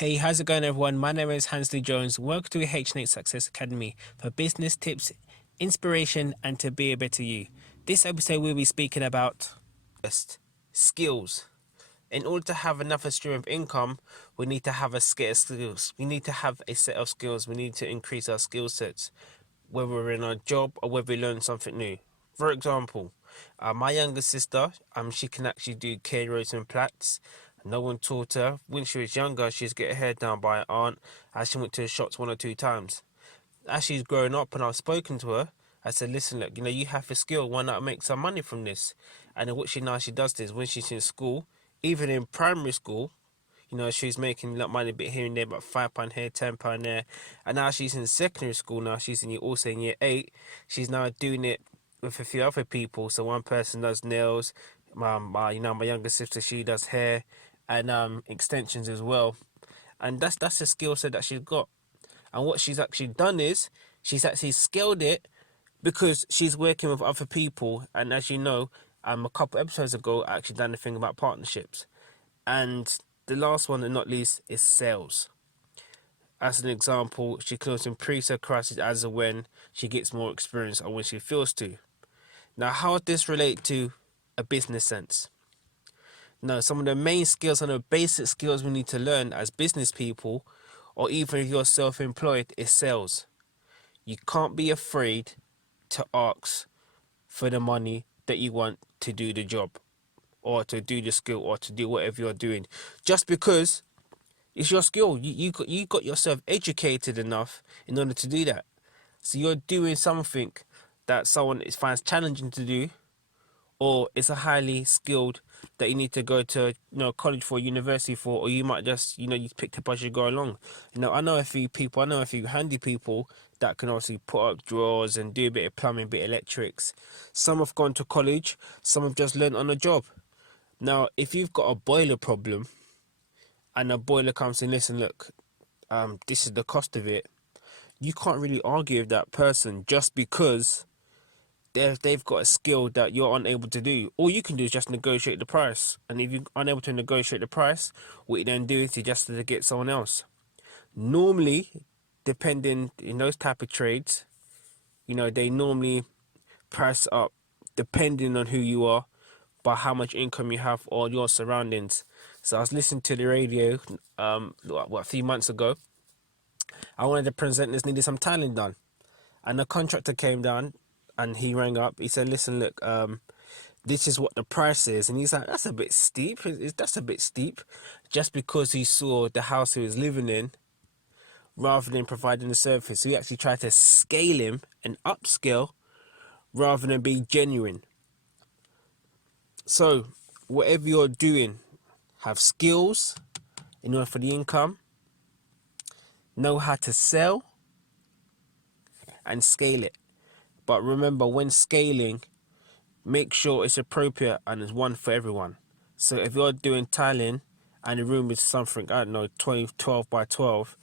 Hey, how's it going, everyone? My name is Hansley Jones. Welcome to HNH Success Academy for business tips, inspiration, and to be a better you. This episode, we'll be speaking about first, skills. In order to have another stream of income, we need to have a set of skills. We need to have a set of skills. We need to increase our skill sets, whether we're in our job or whether we learn something new. For example, my younger sister, she can actually do K rows and plaits. No one taught her. When she was younger, she used to get her hair done by her aunt, as she went to the shops 1 or 2 times. As she's grown up and I've spoken to her, I said, listen, look, you have a skill, why not make some money from this? And then what she does this when she's in school, even in primary school, she's making money a bit here and there, but £5 here, £10 there. And now she's in secondary school now, she's also in year 8. She's now doing it with a few other people. So one person does nails, my younger sister, she does hair and extensions as well. And that's a skill set that she's got. And what she's actually done is she's actually scaled it because she's working with other people. And as you know, a couple episodes ago, I actually done a thing about partnerships. And the last one and not least is sales. As an example, she can also increase her prices as and when she gets more experience or when she feels to. Now, how does this relate to a business sense? Now, some of the main skills and the basic skills we need to learn as business people, or even if you're self-employed, is sales. You can't be afraid to ask for the money that you want to do the job, or to do the skill, or to do whatever you're doing. Just because it's your skill. You got yourself educated enough in order to do that. So you're doing something that someone finds challenging to do, or it's a highly skilled that you need to go to college for, university for, or you might just you picked up as you go along. I know a few handy people that can obviously put up drawers and do a bit of plumbing, a bit of electrics. Some have gone to college, some have just learned on the job. Now, if you've got a boiler problem and a boiler comes in, listen, look, this is the cost of it, you can't really argue with that person just because they've got a skill that you're unable to do. All you can do is just negotiate the price. And if you're unable to negotiate the price, what you then do is you just to get someone else. Normally, depending in those type of trades, they normally price up depending on who you are, by how much income you have or your surroundings. So I was listening to the radio a few months ago. One of the presenters needed some tiling done, and the contractor came down and he rang up. He said, listen, look, this is what the price is. And he's like, that's a bit steep. That's a bit steep. Just because he saw the house he was living in rather than providing the service. So he actually tried to scale him and upscale rather than be genuine. So whatever you're doing, have skills in order for the income, know how to sell and scale it. But remember, when scaling, make sure it's appropriate and it's one for everyone. So if you're doing tiling and the room is something, 12 by 12,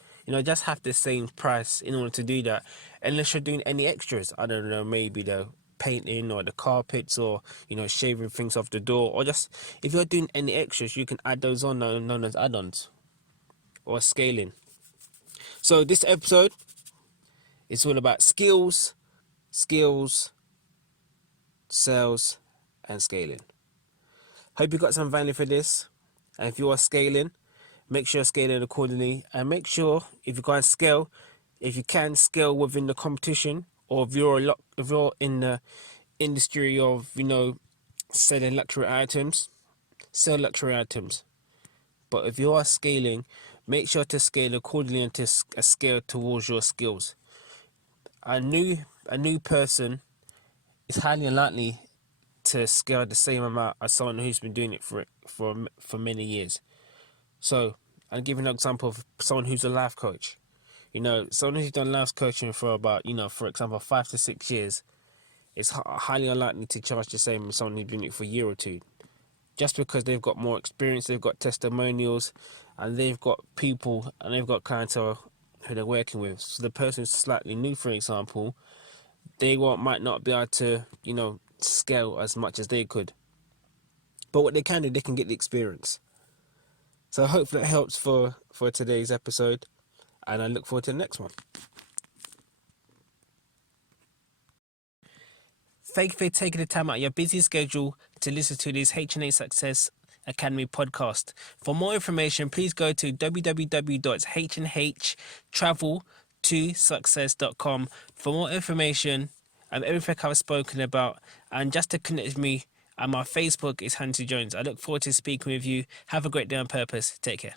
just have the same price in order to do that. Unless you're doing any extras, I don't know, maybe the painting or the carpets or, shaving things off the door, or just, if you're doing any extras, you can add those on, known as add-ons or scaling. So this episode is all about skills, sales, and scaling. Hope you got some value for this. And if you are scaling, make sure you're scaling accordingly. And make sure, if you can scale within the competition, or if you're in the industry of, selling luxury items, sell luxury items. But if you are scaling, make sure to scale accordingly and to scale towards your skills. A new person is highly unlikely to scale the same amount as someone who's been doing it for many years. So I'll give you an example of someone who's a life coach. Someone who's done life coaching for about, for example, 5 to 6 years, is highly unlikely to charge the same as someone who's been doing it for a year or two. Just because they've got more experience, they've got testimonials, and they've got people, and they've got clientele who they're working with. So the person who's slightly new, for example, they might not be able to, scale as much as they could. But what they can do, they can get the experience. So I hope that helps for today's episode, and I look forward to the next one. Thank you for taking the time out of your busy schedule to listen to this HNH Success Academy podcast. For more information, please go to www.hnhtravel2success.com for more information and everything I've spoken about. And just to connect with me, my Facebook is Hansley Jones. I look forward to speaking with you. Have a great day on purpose. Take care.